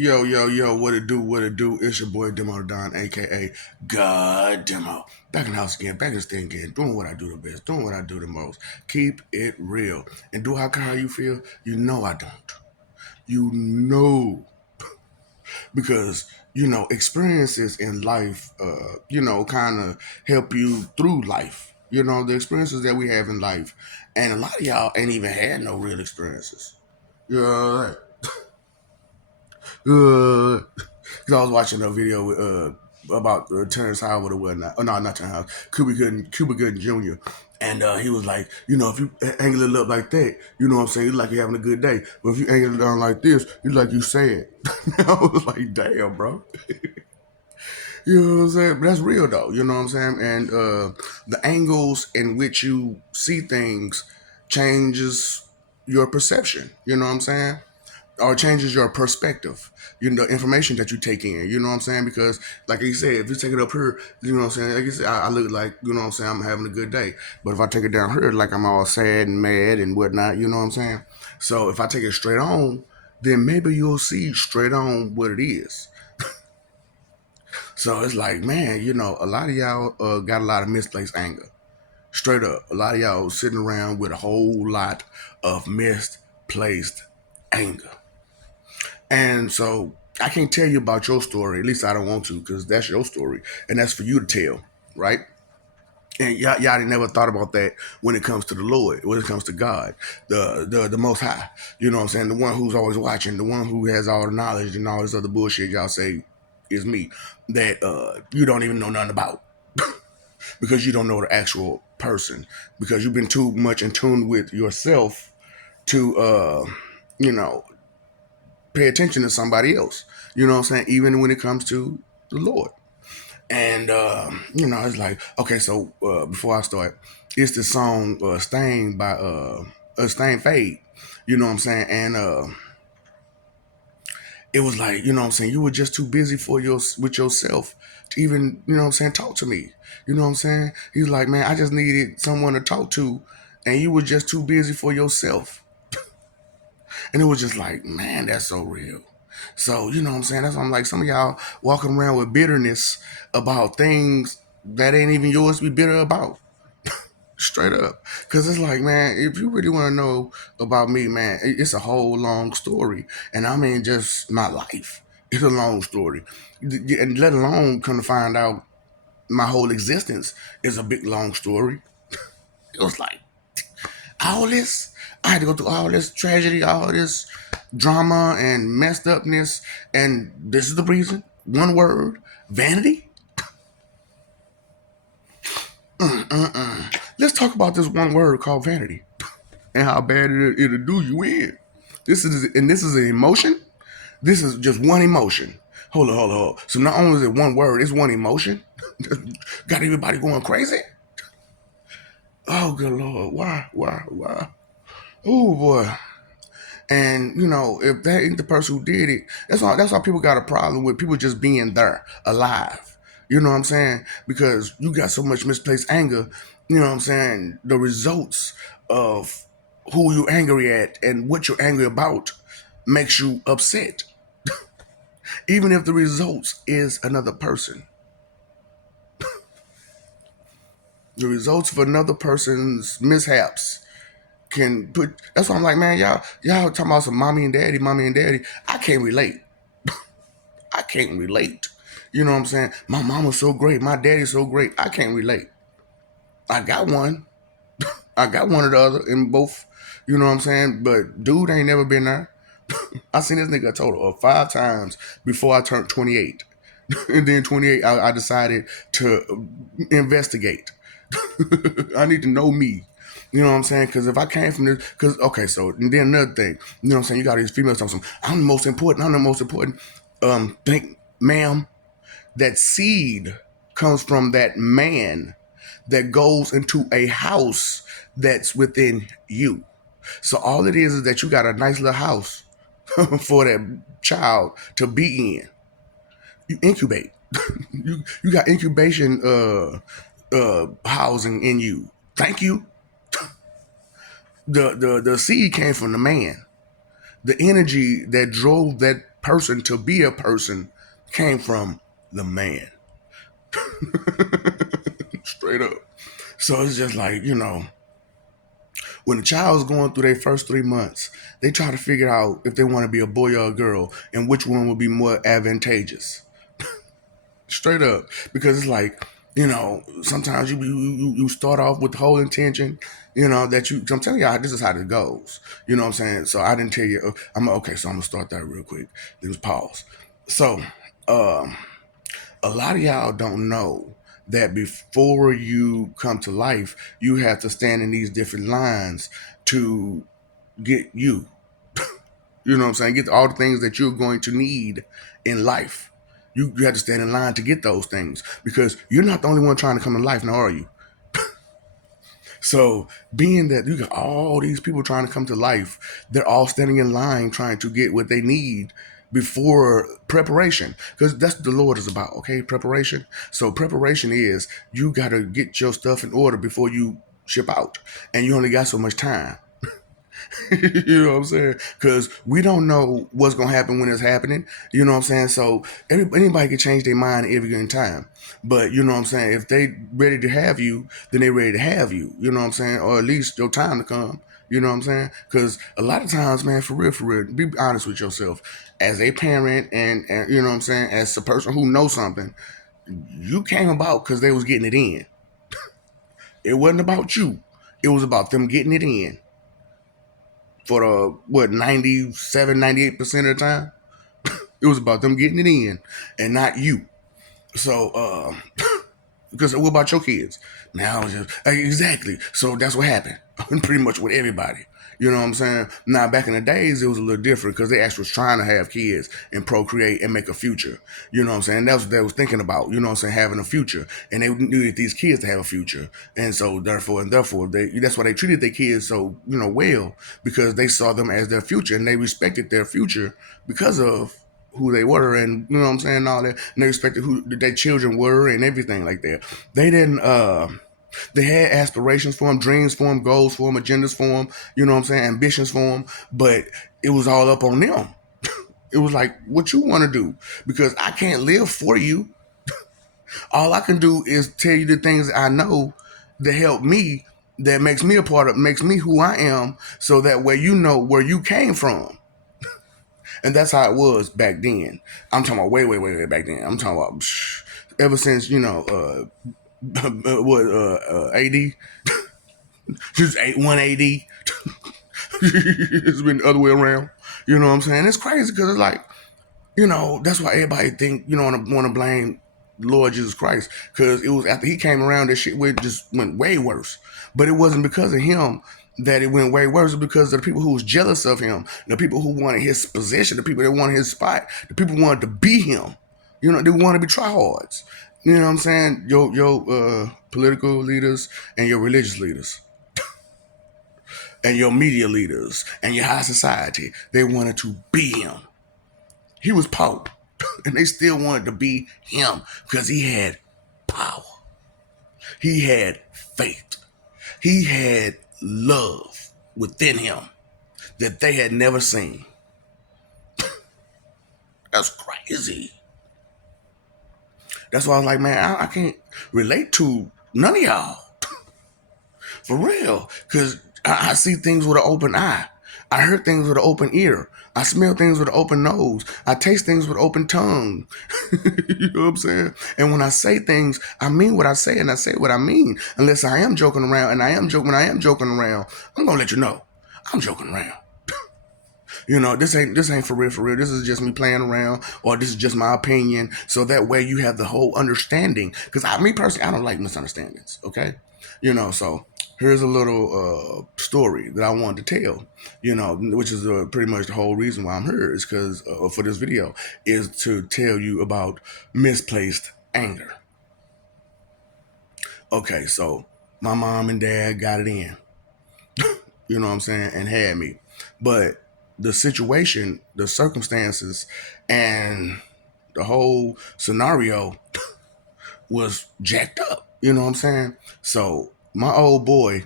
Yo, what it do? It's your boy Demo Don, aka God Demo. Back in the house again, back in the stand again, doing what I do the best, doing what I do the most. Keep it real. And do how you feel? You know I don't. You know. Because, experiences in life, kind of help you through life. The experiences that we have in life. And a lot of y'all ain't even had no real experiences. You know, like, because I was watching a video about Terrence Howard or whatnot. Oh no, not Terrence Howard. Cuba Gooding Jr. And he was like, if you angle it up like that, you know what I'm saying, you like you're having a good day. But if you angle it down like this, you like you sad. I was like, damn, bro. You know what I'm saying? But that's real though. You know what I'm saying? And the angles in which you see things changes your perception. You know what I'm saying? Or changes your perspective, the information that you take in, you know what I'm saying? Because, like you said, if you take it up here, you know what I'm saying? Like you said, I look like, you know what I'm saying, I'm having a good day. But if I take it down here, like I'm all sad and mad and whatnot, you know what I'm saying? So if I take it straight on, then maybe you'll see straight on what it is. So it's like, man, a lot of y'all got a lot of misplaced anger. Straight up, a lot of y'all sitting around with a whole lot of misplaced anger. And so I can't tell you about your story. At least I don't want to, because that's your story, and that's for you to tell, right? And y'all never thought about that when it comes to the Lord, when it comes to God, the Most High. You know what I'm saying? The one who's always watching, the one who has all the knowledge and all this other bullshit y'all say is me that you don't even know nothing about because you don't know the actual person because you've been too much in tune with yourself to you know pay attention to somebody else. You know what I'm saying? Even when it comes to the Lord. And it's like, okay, so before I start, it's the song Stain by Stain Fade. You know what I'm saying? And it was like, you know what I'm saying, you were just too busy with yourself to even, you know what I'm saying, talk to me. You know what I'm saying? He's like, man, I just needed someone to talk to, and you were just too busy for yourself. And it was just like, man, that's so real. So, you know what I'm saying? That's why I'm like, some of y'all walking around with bitterness about things that ain't even yours to be bitter about. Straight up. Because it's like, man, if you really want to know about me, man, it's a whole long story. And I mean, just my life. It's a long story. And let alone come to find out my whole existence is a big, long story. It was like, all this, I had to go through all this tragedy, all this drama and messed upness, and this is the reason. One word: vanity. Let's talk about this one word called vanity and how bad it'll do you in. This is an emotion. This is just one emotion. Hold on. So not only is it one word, it's one emotion. Got everybody going crazy. Oh, good lord! Why? Oh boy! And if that ain't the person who did it, that's why people got a problem with people just being there, alive. You know what I'm saying? Because you got so much misplaced anger, you know what I'm saying? The results of who you're angry at and what you're angry about makes you upset. Even if the results is another person. The results of another person's mishaps can put that's why I'm like, man, y'all talking about some mommy and daddy. I can't relate. I can't relate. You know what I'm saying? My mama's so great. My daddy's so great. I can't relate. I got one. I got one or the other in both. You know what I'm saying? But dude ain't never been there. I seen this nigga a total of 5 times before I turned 28. And then 28, I decided to investigate. I need to know me. You know what I'm saying? Because if I came from this, okay, so and then another thing, you know what I'm saying? You got these females talking, I'm the most important. Think, ma'am, that seed comes from that man that goes into a house that's within you. So all it is that you got a nice little house for that child to be in. You incubate. you got incubation housing in you. Thank you. The seed came from the man. The energy that drove that person to be a person came from the man. Straight up. So it's just like, when a child's going through their first 3 months, they try to figure out if they want to be a boy or a girl and which one will be more advantageous. Straight up. Because it's like, sometimes you start off with the whole intention, that I'm telling y'all, this is how this goes. You know what I'm saying? So I didn't tell you, okay, so I'm going to start that real quick. Then pause. So, a lot of y'all don't know that before you come to life, you have to stand in these different lines to get you. You know what I'm saying? Get all the things that you're going to need in life. You have to stand in line to get those things because you're not the only one trying to come to life, now are you? So, being that you got all these people trying to come to life, they're all standing in line trying to get what they need before preparation. Because that's what the Lord is about, okay? Preparation. So, preparation is you got to get your stuff in order before you ship out. And you only got so much time. You know what I'm saying? Because we don't know what's gonna happen when it's happening. You know what I'm saying? So anybody can change their mind every given time. But you know what I'm saying? If they ready to have you, then they ready to have you. You know what I'm saying? Or at least your time to come. You know what I'm saying? Because a lot of times, man, for real, be honest with yourself. As a parent and you know what I'm saying, as a person who knows something, you came about because they was getting it in. It wasn't about you. It was about them getting it in for the 97, 98% of the time. It was about them getting it in and not you. So because what about your kids? Now exactly. So that's what happened. Pretty much with everybody. You know what I'm saying? Now back in the days it was a little different because they actually was trying to have kids and procreate and make a future. You know what I'm saying? That's what they was thinking about, you know what I'm saying, having a future. And they needed these kids to have a future. And so therefore that's why they treated their kids so, well, because they saw them as their future and they respected their future because of who they were and you know what I'm saying, all that, and they respected who their children were and everything like that. They didn't they had aspirations for them, dreams for them, goals for them, agendas for them, you know what I'm saying, ambitions for them, but it was all up on them. It was like, what you want to do? Because I can't live for you. All I can do is tell you the things I know that help me, that makes me a part of, makes me who I am, so that way you know where you came from. And that's how it was back then. I'm talking about way, way, way, way back then. I'm talking about ever since, what, AD? Just 180. It's been the other way around. You know what I'm saying? It's crazy because it's like, that's why everybody think, want to blame Lord Jesus Christ, because it was after he came around that shit just went way worse. But it wasn't because of him that it went way worse. It was because of the people who was jealous of him, the people who wanted his position, the people that wanted his spot, the people who wanted to be him. They want to be tryhards. You know what I'm saying? Your political leaders and your religious leaders and your media leaders and your high society, they wanted to be him. He was Pope, and they still wanted to be him because he had power. He had faith. He had love within him that they had never seen. That's crazy. That's why I was like, man, I can't relate to none of y'all. For real. Because I see things with an open eye. I heard things with an open ear. I smell things with an open nose. I taste things with an open tongue. You know what I'm saying? And when I say things, I mean what I say and I say what I mean. Unless I am joking around, and when I am joking around, I'm gonna let you know. I'm joking around. This ain't for real, for real. This is just me playing around, or this is just my opinion. So that way you have the whole understanding. Because me personally, I don't like misunderstandings. Okay, so here's a little story that I wanted to tell. Which is pretty much the whole reason why I'm here is because for this video is to tell you about misplaced anger. Okay, so my mom and dad got it in. You know what I'm saying, and had me. But the situation, the circumstances, and the whole scenario was jacked up. You know what I'm saying? So my old boy,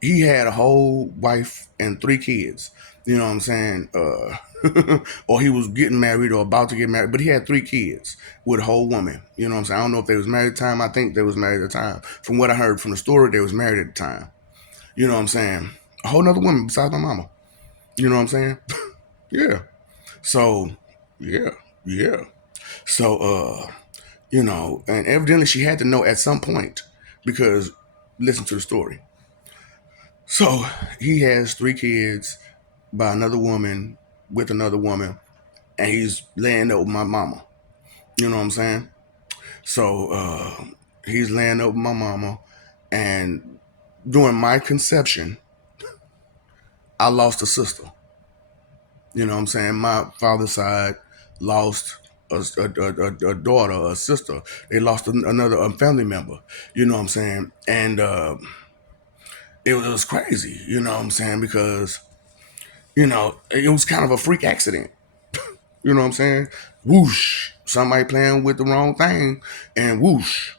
he had a whole wife and 3 kids. You know what I'm saying? or he was getting married or about to get married. But he had 3 kids with a whole woman. You know what I'm saying? I don't know if they was married at the time. I think they was married at the time. From what I heard from the story, they was married at the time. You know what I'm saying? A whole nother woman besides my mama. You know what I'm saying? Yeah. So, yeah, yeah. So, and evidently she had to know at some point because listen to the story. So he has 3 kids by another woman with another woman, and he's laying up with my mama. You know what I'm saying? So he's laying up with my mama, and during my conception, I lost a sister. You know what I'm saying? My father's side lost a daughter, a sister. They lost another family member. You know what I'm saying? And it was crazy. You know what I'm saying? Because it was kind of a freak accident. You know what I'm saying? Whoosh! Somebody playing with the wrong thing, and whoosh!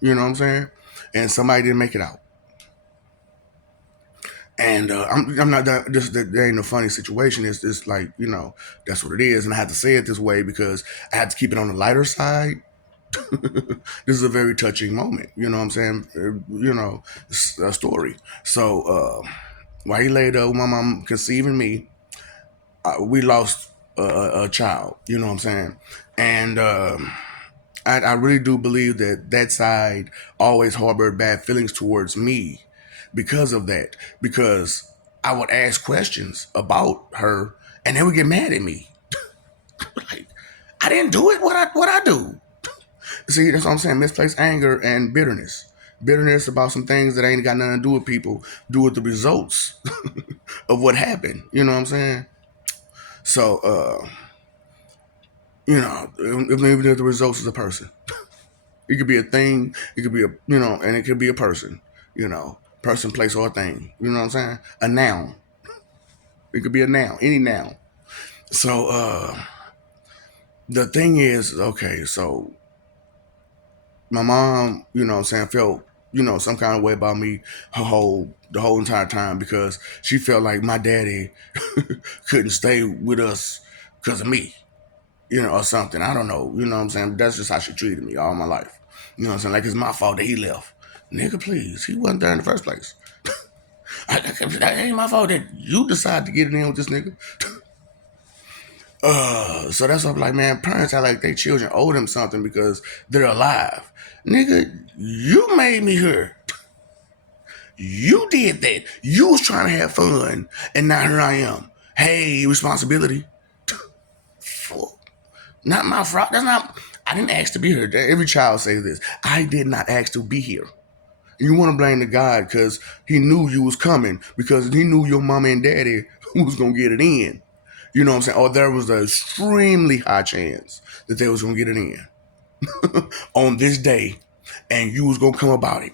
You know what I'm saying? And somebody didn't make it out. And I'm not that. This there ain't no funny situation. It's just like that's what it is, and I had to say it this way because I had to keep it on the lighter side. This is a very touching moment. You know what I'm saying? It's a story. So while he laid up with my mom conceiving me, we lost a child. You know what I'm saying? And I really do believe that side always harbored bad feelings towards me because of that. Because I would ask questions about her, and they would get mad at me. Like, I didn't do it. What I do? See, that's what I'm saying. Misplaced anger and bitterness. Bitterness about some things that ain't got nothing to do with people, do with the results of what happened. You know what I'm saying? So, even if the results is a person. It could be a thing. It could be and it could be a person. Person, place, or thing. You know what I'm saying? A noun. It could be a noun, any noun. So the thing is, okay, so my mom, what I'm saying, felt, some kind of way about me the whole entire time because she felt like my daddy couldn't stay with us because of me, or something. I don't know. You know what I'm saying? But that's just how she treated me all my life. You know what I'm saying? Like it's my fault that he left. Nigga, please. He wasn't there in the first place. That ain't my fault that you decided to get it in with this nigga. So that's why I'm like, man, parents are like they children owe them something because they're alive. Nigga, you made me here. You did that. You was trying to have fun, and now here I am. Hey, responsibility. Not my fault. That's not. I didn't ask to be here. Every child says this. I did not ask to be here. And you want to blame the God because he knew you was coming because he knew your mama and daddy was gonna get it in. You know what I'm saying? Or there was an extremely high chance that they was gonna get it in on this day, and you was gonna come about it.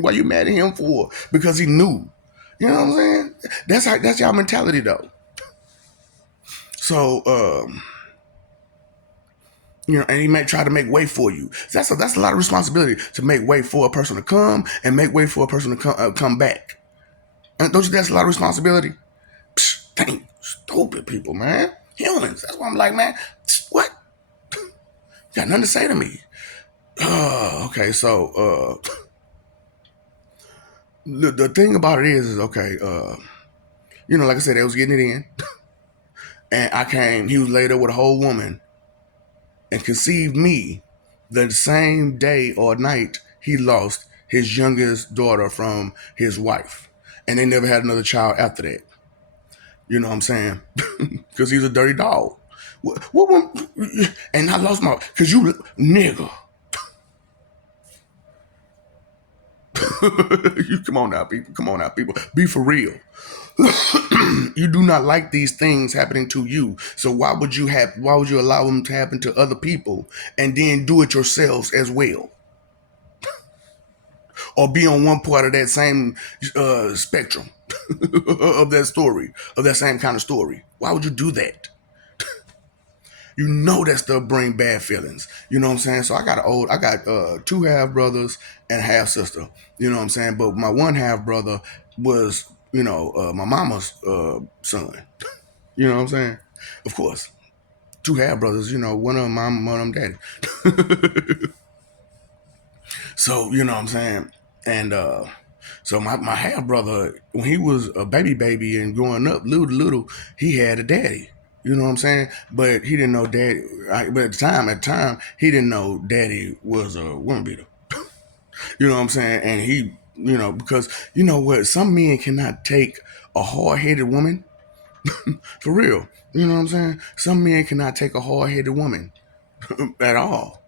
Why you mad at him for? Because he knew. You know what I'm saying? That's y'all mentality though. So and he may try to make way for you. That's a lot of responsibility to make way for a person to come and make way for a person to come back. And don't you think that's a lot of responsibility? Psh, dang, stupid people, man. Humans. That's why I'm like, man, what? Got nothing to say to me. Okay, so the thing about it is okay, like I said, they was getting it in. And I came, he was laid up with a whole woman and conceived me the same day or night he lost his youngest daughter from his wife. And they never had another child after that. You know what I'm saying? Because he's a dirty dog. And I lost because you, nigga. You come on now, people. Come on now, people. Be for real. You do not like these things happening to you. So why would you allow them to happen to other people and then do it yourselves as well? Or be on one part of that same spectrum of that story, of that same kind of story. Why would you do that? You know that stuff bring bad feelings. You know what I'm saying? So I got 2 half brothers and a half sister. You know what I'm saying? But my one half brother was, my mama's son. You know what I'm saying? Of course, two half brothers. One of them mom, one of them daddy. So you know what I'm saying? And so my half brother, when he was a baby and growing up, little, he had a daddy. You know what I'm saying? But he didn't know daddy. But at the time, he didn't know daddy was a woman beater. You know what I'm saying? And he, because you know what, some men cannot take a hard headed woman for real. You know what I'm saying? Some men cannot take a hard headed woman at all.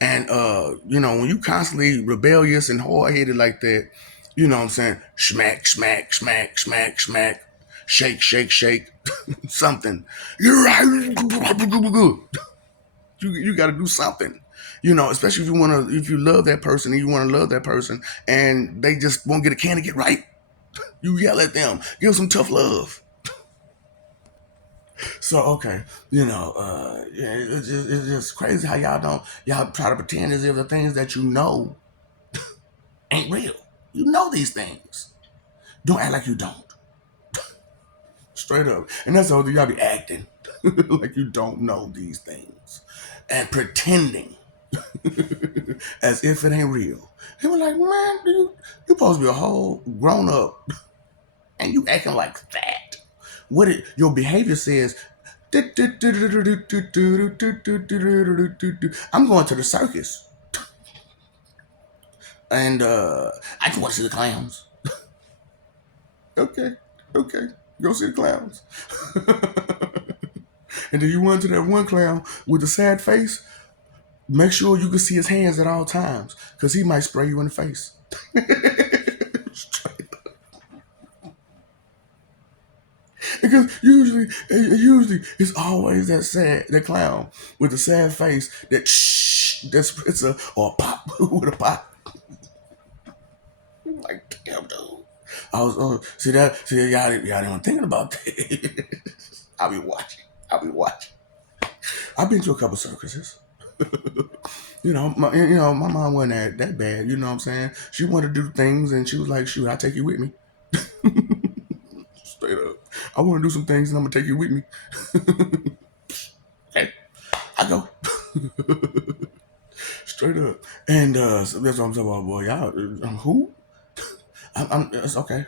And when you constantly rebellious and hard headed like that, you know what I'm saying? Smack, smack, smack, smack, smack, shake, shake, shake, something. You're right. You got to do something. Especially if you love that person and you want to love that person, and they just won't get a can to get right. You yell at them, give some tough love. So okay, yeah, it's just crazy how y'all try to pretend as if the things that you know ain't real. You know these things. Don't act like you don't. Straight up. And that's all y'all be acting like you don't know these things and pretending as if it ain't real. They were like, man, you supposed to be a whole grown up and you acting like that. Your behavior says, I'm going to the circus and I just want to see the clowns. Okay, okay, go see the clowns. And then you run to that one clown with a sad face. Make sure you can see his hands at all times, because he might spray you in the face. Because usually it's always that clown with the sad face that spits or a pop with a pop. Like, damn, dude. I was see y'all didn't even thinking about that. I'll be watching. I'll be watching. I've been to a couple circuses. My mom wasn't that bad. You know what I'm saying? She wanted to do things, and she was like, "Shoot, I'll take you with me." Straight up. I want to do some things, and I'm gonna take you with me. Okay, I go. Straight up. And so that's what I'm talking about, boy. Y'all, who? It's okay.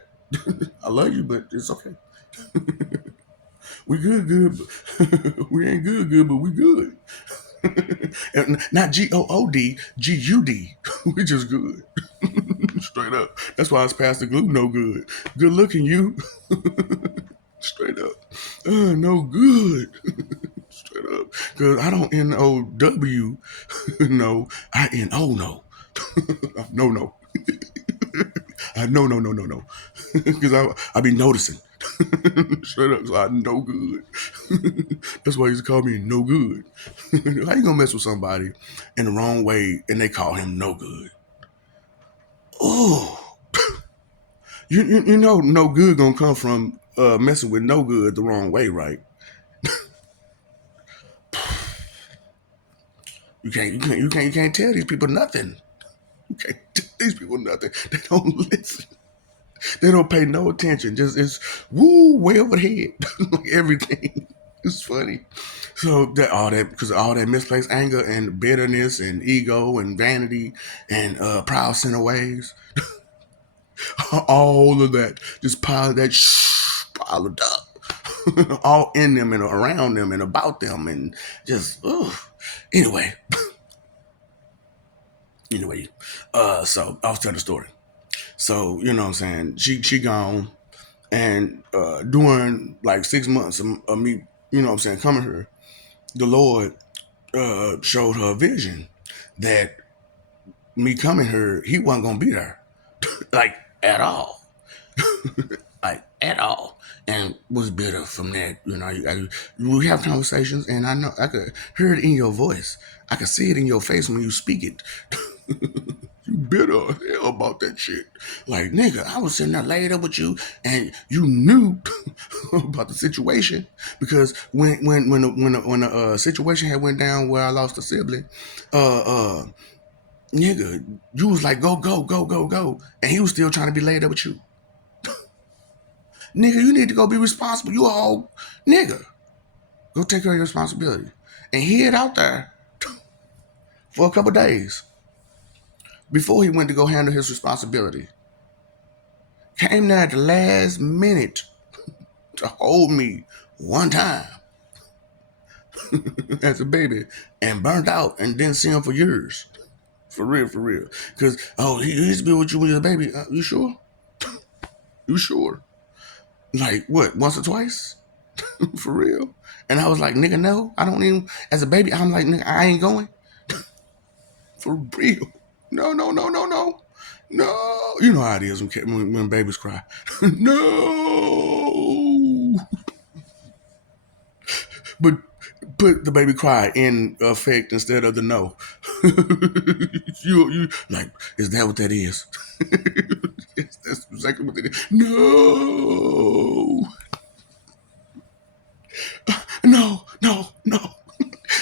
I love you, but it's okay. We good. We ain't good, but we good. Not GOOD, GUD. We just good. Straight up. That's why it's past the glue, no good. Good looking, you. Straight up. No good. Straight up. Because I don't NOW. No, I NO no. No, no. No. Because I be noticing. Straight up. So I no good. That's why he used to call me no good. How you gonna mess with somebody in the wrong way and they call him no good? Oh, you know no good gonna come from messing with no good the wrong way, right? You can't tell these people nothing. You can't tell these people nothing. They don't listen. They don't pay no attention. Just it's woo way over the head. Like everything. It's funny. So that all that misplaced anger and bitterness and ego and vanity and proud center ways, all of that just piled piled up, all in them and around them and about them and just anyway, anyway. So I was telling the story. So you know what I'm saying, she gone and during like 6 months of me, you know what I'm saying, coming here, the Lord showed her a vision that me coming here, he wasn't gonna be there, like at all, like at all, and was bitter from that. We have conversations, and I know I could hear it in your voice. I could see it in your face when you speak it. You bitter as hell about that shit. Like, nigga, I was sitting there laid up with you, and you knew about the situation because when the situation had went down where I lost a sibling, uh, uh, nigga, you was like, go, go, go, go, go, and he was still trying to be laid up with you. Nigga, you need to go be responsible. You a whole nigga. Go take care of your responsibility. And he hid out there for a couple days before he went to go handle his responsibility. Came there at the last minute to hold me one time as a baby and burnt out and didn't see him for years. For real, for real. Because, oh, he used to be with you when you was a baby. You sure? You sure? Like, what, once or twice? For real? And I was like, nigga, no, I don't even, as a baby, I'm like, nigga, I ain't going. For real. No, no, no, no, no. No. You know how it is when babies cry. No. But put the baby cry in effect instead of the no. you like, is that what that is? That's exactly what it is. No. No, no, no.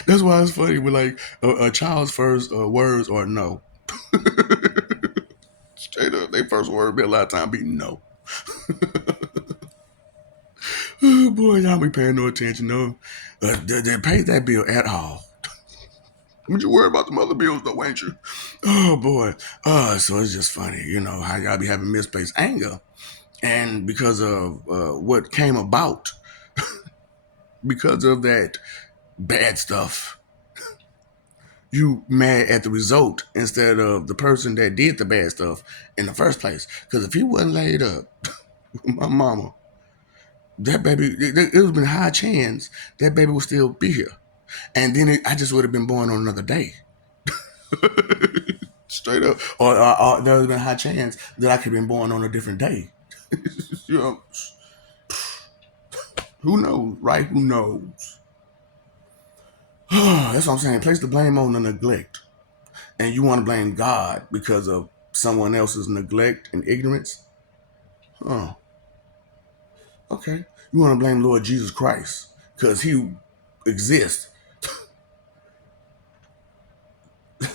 That's why it's funny when like a child's first words are no. Straight up, their first word be a lot of time be no. Oh boy, y'all be paying no attention. No, they pay that bill at all. But you worry about the other bills though, ain't you? Oh boy. So it's just funny, you know, how y'all be having misplaced anger. And because of what came about, because of that bad stuff, you mad at the result instead of the person that did the bad stuff in the first place. Because if he wasn't laid up, my mama, that baby, it was been a high chance that baby would still be here. And then I just would have been born on another day. Straight up. Or there would have been a high chance that I could have been born on a different day. You know, who knows, right? Who knows? That's what I'm saying. Place the blame on the neglect. And you want to blame God because of someone else's neglect and ignorance? Oh, okay. You want to blame Lord Jesus Christ because he exists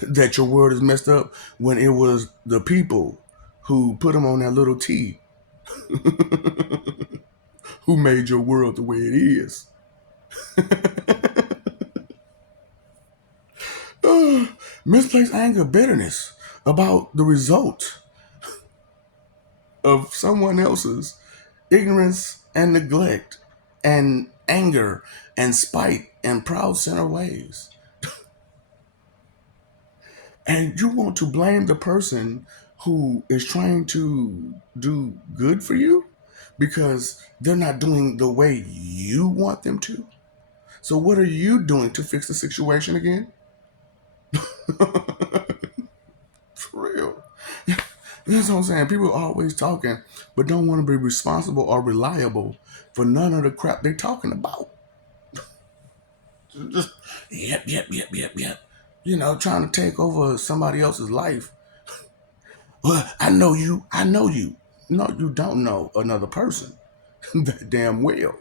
that your word is messed up when it was the people who put him on that little T who made your world the way it is. Misplaced anger, bitterness about the result of someone else's ignorance and neglect and anger and spite and proud center ways. And you want to blame the person who is trying to do good for you because they're not doing the way you want them to. So what are you doing to fix the situation again? For real. That's what I'm saying. People are always talking, but don't want to be responsible or reliable for none of the crap they're talking about. Just, yep, yep, yep, yep, yep. You know, trying to take over somebody else's life. Well, I know you. I know you. No, you don't know another person that damn well.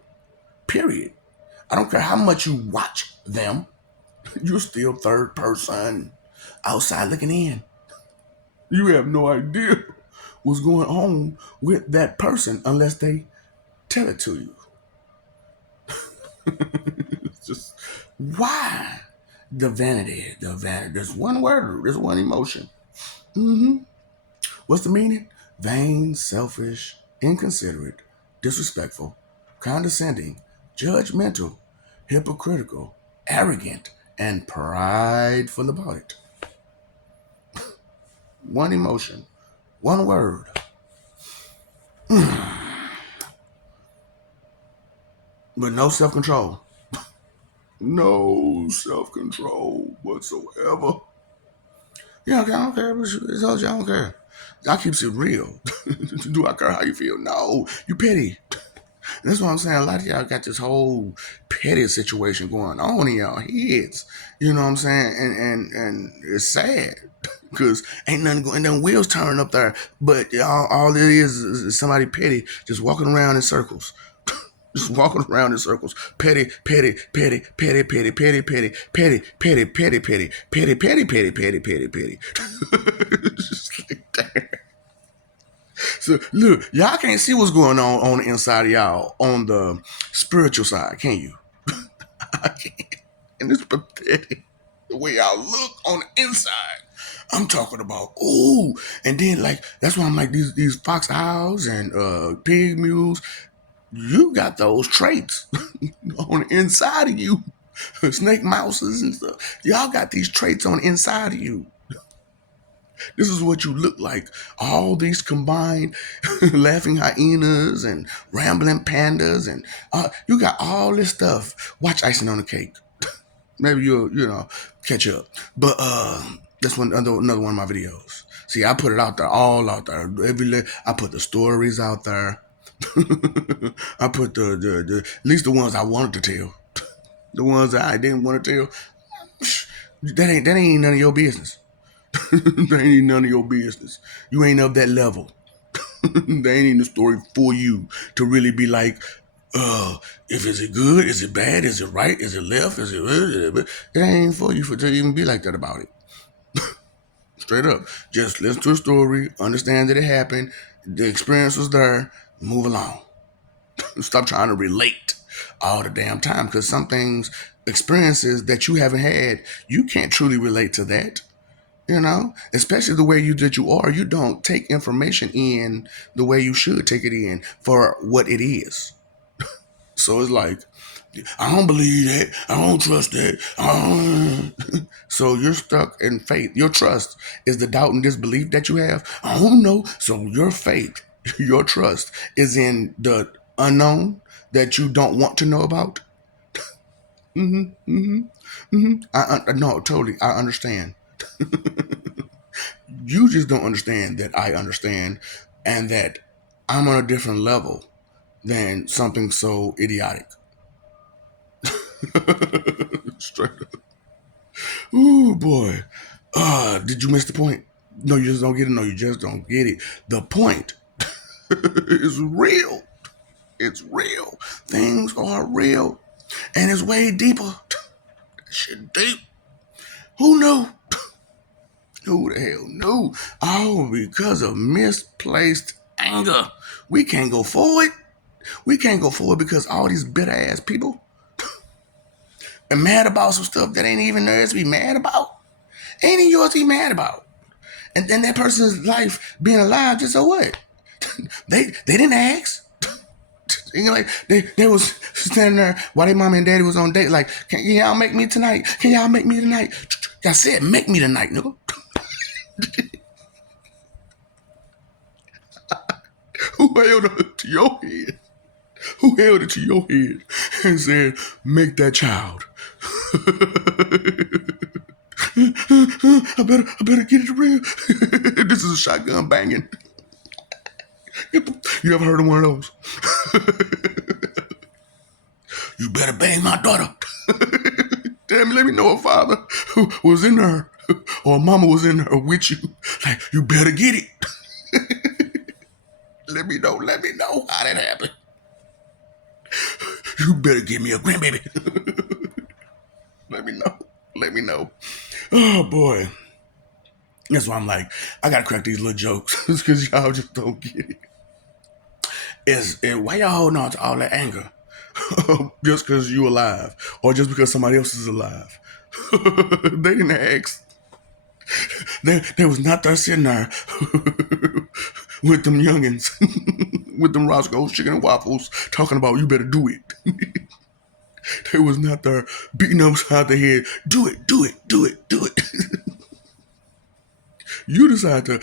Period. I don't care how much you watch them. You're still third person outside looking in. You have no idea what's going on with that person unless they tell it to you. It's just why the vanity, the vanity. There's one word. There's one emotion. What's the meaning? Vain, selfish, inconsiderate, disrespectful, condescending, judgmental, hypocritical, arrogant, and prideful about it. One emotion, one word. But no self control. No self control whatsoever. Yeah, okay, I don't care. It's all I don't care. I keeps it real. Do I care how you feel? No, you petty. That's what I'm saying. A lot of y'all got this whole petty situation going on in y'all heads. You know what I'm saying? And it's sad because ain't nothing going. Them wheels turning up there, but y'all, all it is somebody petty just walking around in circles. Just walking around in circles. Petty, petty, petty, petty, petty, petty, petty, petty, petty, petty, petty, petty, petty, petty, petty, petty, petty. Just like that. So look, y'all can't see what's going on the inside of y'all on the spiritual side, can you? I can't. And it's pathetic the way y'all look on the inside. I'm talking about ooh, and then like that's why I'm like these fox owls and pig mules. You got those traits on the inside of you. Snake mouses and stuff. Y'all got these traits on the inside of you. This is what you look like. All these combined laughing hyenas and rambling pandas, and you got all this stuff. Watch icing on the cake. Maybe you'll catch up. But that's another one of my videos. See, I put it out there, all out there. I put the stories out there. I put the at least the ones I wanted to tell. The ones that I didn't want to tell, that ain't none of your business. That ain't none of your business. You ain't of that level. They ain't in the story for you to really be like, if is it good, is it bad, is it right, is it left, is it ain't for you to even be like that about it. Straight up. Just listen to a story, understand that it happened, the experience was there, move along. Stop trying to relate all the damn time because some things, experiences that you haven't had, you can't truly relate to that. Especially the way that you are, you don't take information in the way you should take it in for what it is. So it's like, I don't believe that. I don't trust that. So you're stuck in faith. Your trust is the doubt and disbelief that you have. I don't know. So your faith, your trust is in the unknown that you don't want to know about. No, totally. I understand. You just don't understand that I understand and that I'm on a different level than something so idiotic. Straight up. Ooh, boy. Did you miss the point? No, you just don't get it. No, you just don't get it. The point is real. It's real. Things are real. And it's way deeper. Shit deep. Who knew? Who the hell knew? Oh, because of misplaced anger. We can't go forward. We can't go forward because all these bitter ass people are mad about some stuff that ain't even theirs to be mad about. Ain't even yours to be mad about. And then that person's life being alive, just so what? They didn't ask. Like they was standing there while their mom and daddy was on date. Like, can y'all make me tonight? Can y'all make me tonight? I said, make me tonight, nigga. Who held it to your head? Who held it to your head and said, make that child? I better get it real. This is a shotgun banging. You ever heard of one of those? You better bang my daughter. Damn, let me know a father who was in there or a mama was in there with you. Like, you better get it. Let me know how that happened. You better give me a grandbaby. Let me know. Oh boy. That's why I'm like, I gotta crack these little jokes because y'all just don't get it. Why y'all holding on to all that anger? Just because you alive or just because somebody else is alive? They didn't ask. They was not there sitting there with them youngins, with them Roscoe's chicken and waffles, talking about you better do it. They was not there beating them upside the head. Do it, do it, do it, do it. You decide to,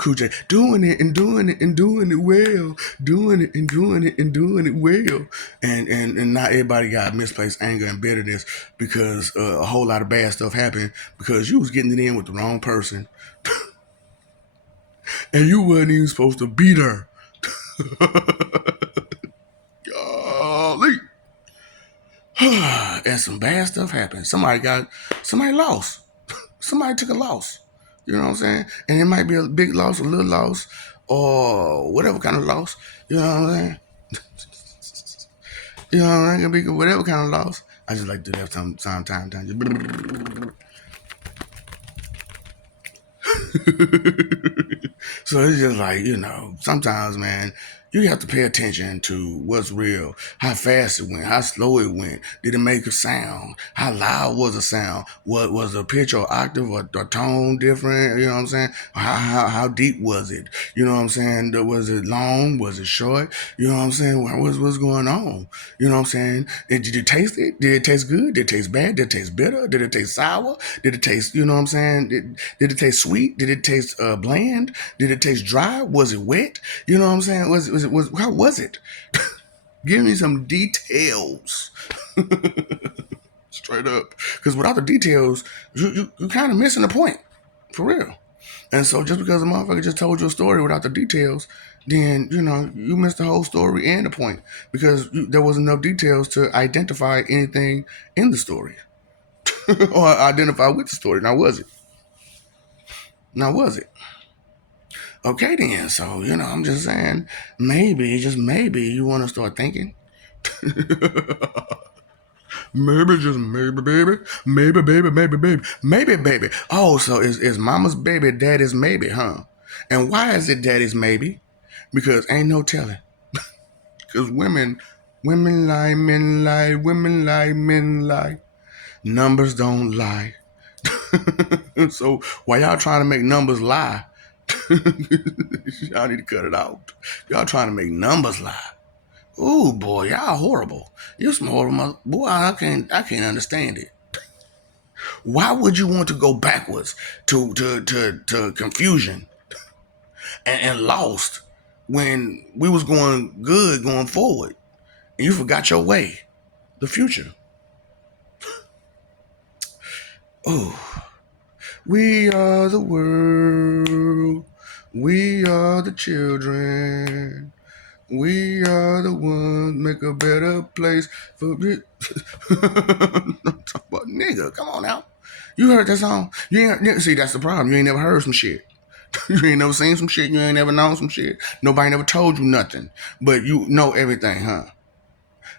Cool J, doing it and doing it and doing it well, doing it and doing it and doing it well, and not everybody got misplaced anger and bitterness because a whole lot of bad stuff happened because you was getting it in with the wrong person, and you wasn't even supposed to be there. Golly. And some bad stuff happened. Somebody lost. Somebody took a loss. You know what I'm saying? And it might be a big loss, a little loss, or whatever kind of loss. You know what I'm saying? You know what I'm saying? It can be whatever kind of loss. I just like to do that time. So it's just like, sometimes, man, you have to pay attention to what's real, how fast it went, how slow it went. Did it make a sound? How loud was the sound? What was the pitch or octave or tone different? You know what I'm saying? How deep was it? You know what I'm saying? Was it long? Was it short? You know what I'm saying? What's going on? You know what I'm saying? Did you taste it? Did it taste good? Did it taste bad? Did it taste bitter? Did it taste sour? Did it taste, you know what I'm saying? Did it taste sweet? Did it taste bland? Did it taste dry? Was it wet? You know what I'm saying? How was it? Give me some details. Straight up. Because without the details, you kind of missing the point. For real. And so just because a motherfucker just told you a story without the details, then, you missed the whole story and the point. Because there wasn't enough details to identify anything in the story. Or identify with the story. Now was it? Now was it? Okay then. So, I'm just saying, maybe, just maybe, you want to start thinking. Maybe, just maybe, baby. Maybe, baby, maybe, baby. Maybe, baby. Oh, so is mama's baby daddy's maybe, huh? And why is it daddy's maybe? Because ain't no telling. Because women lie, men lie, women lie, men lie. Numbers don't lie. So while y'all trying to make numbers lie, y'all need to cut it out. Y'all trying to make numbers lie. Ooh, boy, y'all horrible. You're some horrible boy. I can't understand it. Why would you want to go backwards to confusion and lost when we was going good going forward and you forgot your way, the future? Oh, we are the world. We are the children. We are the ones make a better place for it. Talk about nigga. Come on now. You heard that song? You ain't see. That's the problem. You ain't never heard some shit. You ain't never seen some shit. You ain't never known some shit. Nobody never told you nothing. But you know everything, huh?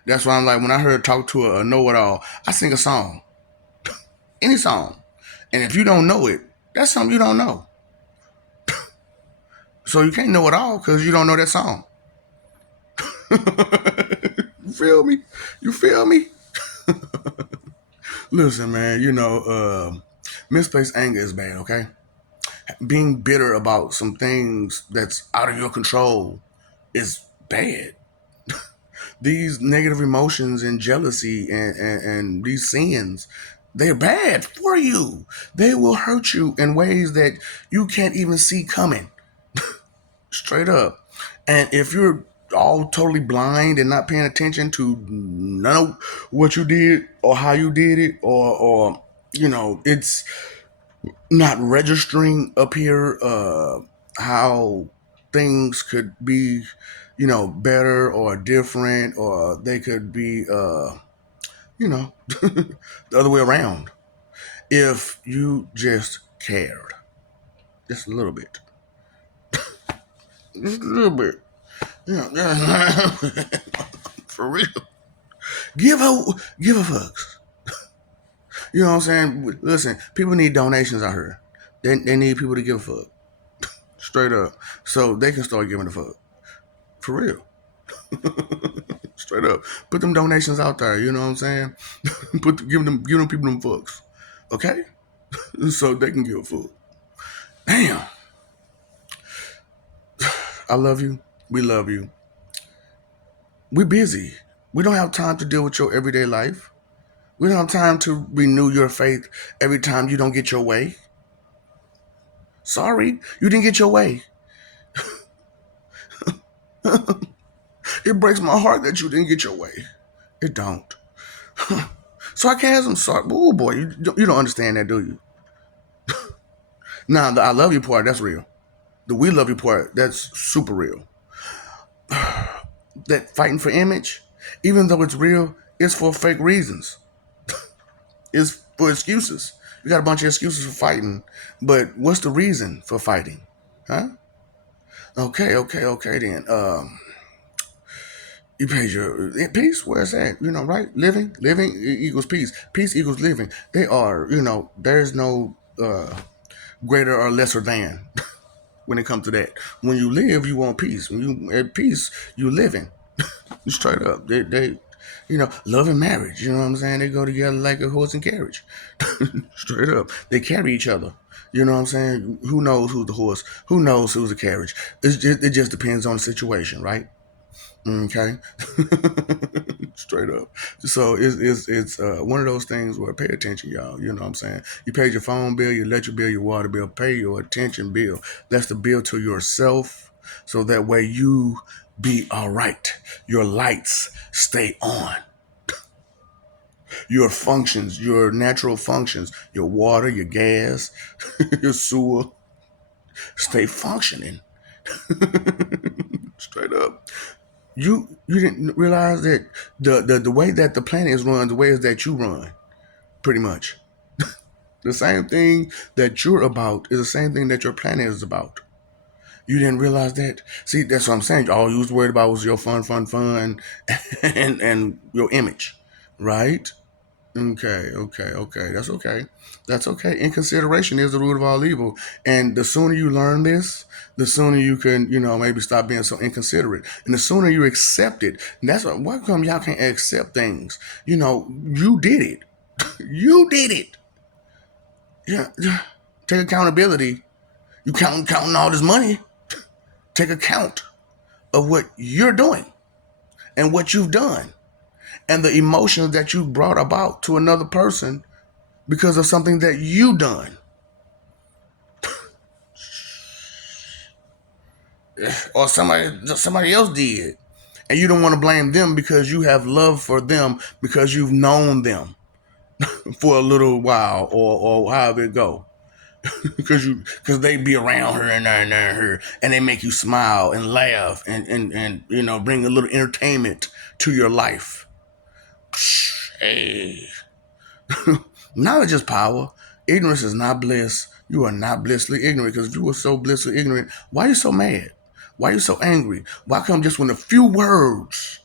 That's why I'm like, when I heard talk to a know-it-all, I sing a song, any song, and if you don't know it, that's something you don't know. So you can't know it all because you don't know that song. You feel me? You feel me? Listen, man, misplaced anger is bad, okay? Being bitter about some things that's out of your control is bad. These negative emotions and jealousy and these sins, they're bad for you. They will hurt you in ways that you can't even see coming. Straight up. And if you're all totally blind and not paying attention to none of what you did or how you did it, or it's not registering up here how things could be, better or different, or they could be, the other way around. If you just cared, just a little bit, just a little bit, for real. Give a give a fucks. You know what I'm saying? Listen, people need donations out here. They need people to give a fuck. Straight up. So they can start giving a fuck. For real. Straight up. Put them donations out there, you know what I'm saying? Give them people them fucks. Okay? So they can give a fuck. Damn. I love you. We love you. We busy. We don't have time to deal with your everyday life. We don't have time to renew your faith every time you don't get your way. Sorry, you didn't get your way. It breaks my heart that you didn't get your way. It don't. Sarcasm, oh boy, you don't understand that, do you? Now, the I love you part, that's real. The we love you part, that's super real. That fighting for image, even though it's real, it's for fake reasons. It's for excuses. You got a bunch of excuses for fighting, but what's the reason for fighting? Huh? Okay then. You paid your peace. Where's that? Right? Living equals peace. Peace equals living. They are. There's no greater or lesser than when it comes to that. When you live, you want peace. When you at peace, you living. Straight up. Love and marriage, you know what I'm saying? They go together like a horse and carriage. Straight up. They carry each other. You know what I'm saying? Who knows who's the horse? Who knows who's the carriage? It just depends on the situation, right? Okay. Straight up. So it's one of those things where pay attention, y'all. You know what I'm saying? You paid your phone bill, your electric bill, your water bill, pay your attention bill. That's the bill to yourself. So that way you be all right. Your lights stay on. Your functions, your natural functions, your water, your gas, your sewer, stay functioning. Straight up. You didn't realize that the way that the planet is run, the way is that you run, pretty much. The same thing that you're about is the same thing that your planet is about. You didn't realize that? See, that's what I'm saying. All you was worried about was your fun, and your image, right? Okay. That's okay. That's okay. Inconsideration is the root of all evil. And the sooner you learn this, the sooner you can, maybe stop being so inconsiderate. And the sooner you accept it. And that's why come y'all can't accept things. You did it. You did it. Yeah. Take accountability. You counting all this money. Take account of what you're doing and what you've done and the emotions that you brought about to another person because of something that you done or somebody else did, and you don't want to blame them because you have love for them because you've known them for a little while or however it go. Because they be around her and there and there and her, and they make you smile and laugh and bring a little entertainment to your life. Hey. Knowledge is power. Ignorance is not bliss. You are not blissfully ignorant, because if you were so blissfully ignorant, why are you so mad? Why are you so angry? Why come just when a few words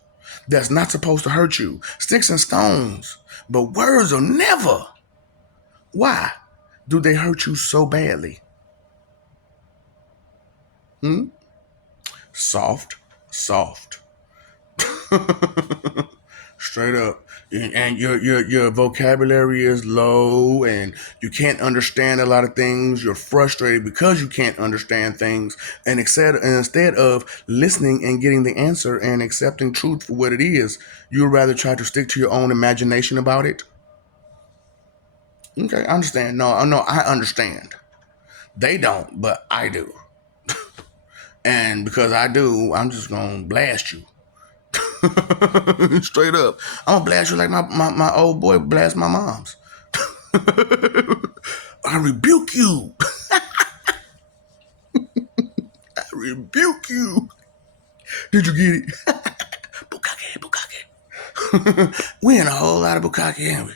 that's not supposed to hurt you, sticks and stones, but words are never. Why do they hurt you so badly? Soft, soft. Straight up. And your vocabulary is low, and you can't understand a lot of things. You're frustrated because you can't understand things, and instead of listening and getting the answer and accepting truth for what it is, you'd rather try to stick to your own imagination about it. Okay, I understand. No, I understand. They don't, but I do. And because I do, I'm just gonna blast you. Straight up. I'm gonna blast you like my old boy blast my mom's. I rebuke you. I rebuke you. Did you get it? Bukake. We in a whole lot of bukake, ain't we?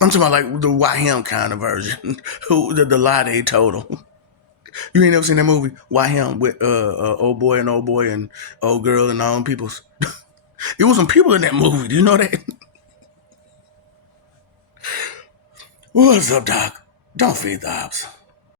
I'm talking about like the Why kind of version. The lie they told him. You ain't never seen that movie? Why him with old boy and old girl and all them peoples. It was some people in that movie. Do you know that? What's up, Doc? Don't feed the ops.